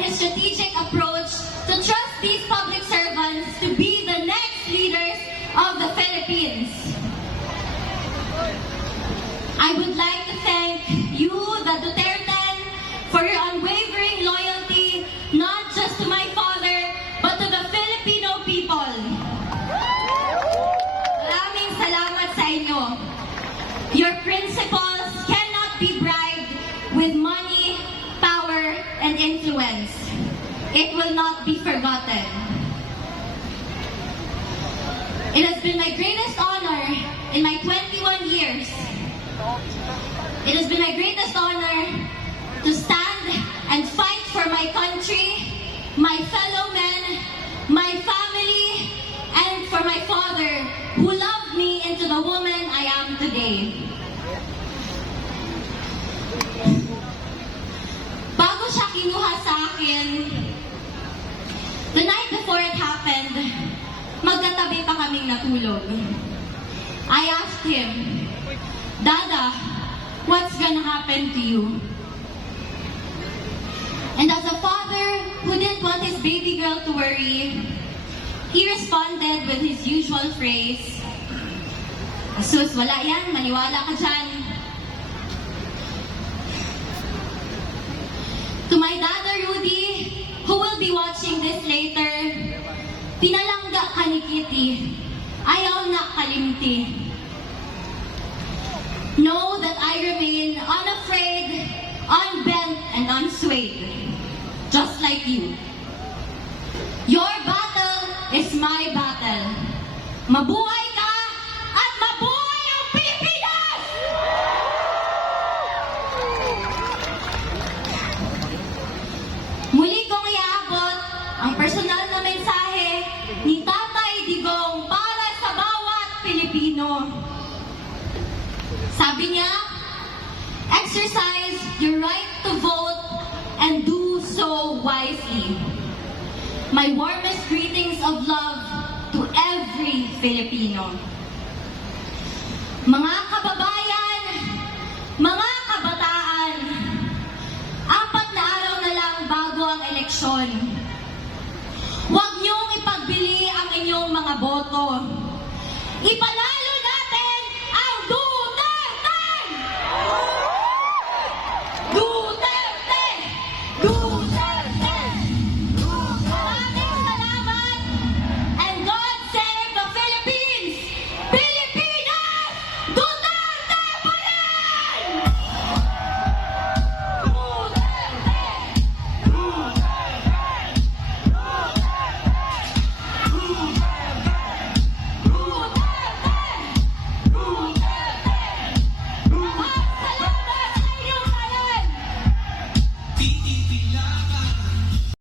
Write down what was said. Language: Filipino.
on his strategic approach to trust these public servants to be the next leaders of the Philippines. I would like to thank you, the Duterten, for your unwavering loyalty, not just to my father, but to the Filipino people. Maraming salamat sa inyo. Your principles cannot be bribed with money, power, and influence. It will not be forgotten. It has been my greatest honor in my 21 years. It has been my greatest honor to stand and fight for my country, my fellow men, my family, and for my father who loved me into the woman I am today. Bago siya kinuha sa akin, the night before it happened, magkatabi pa kaming natulog. I asked him, Dada, what's gonna happen to you? And as a father who didn't want his baby girl to worry, he responded with his usual phrase, Asus, wala yan, maniwala ka dyan. To my Dada Rudy, who will be watching this later, pinalangga ka ni Kitty, ayaw na kalimti. Know that I remain unafraid, unbent, and unswayed, just like you. Your battle is my battle. Mabuhay ka at mabuhay ang Pilipinas! Muli kong iaabot ang personal na mensahe ni Tatay Digong para sa bawat Pilipino. Sabi niya, exercise your right to vote and do so wisely. My warmest greetings of love to every Filipino. Mga kababayan, mga kabataan, 4 na araw na lang bago ang eleksyon. Huwag niyong ipagbili ang inyong mga boto. Ipanalo natin ang Duterte! Duterte! Duterte! Maraming salamat and God save the Philippines! Pilipinas! Duterte pa rin! Duterte! Salamat sa inyong kalan!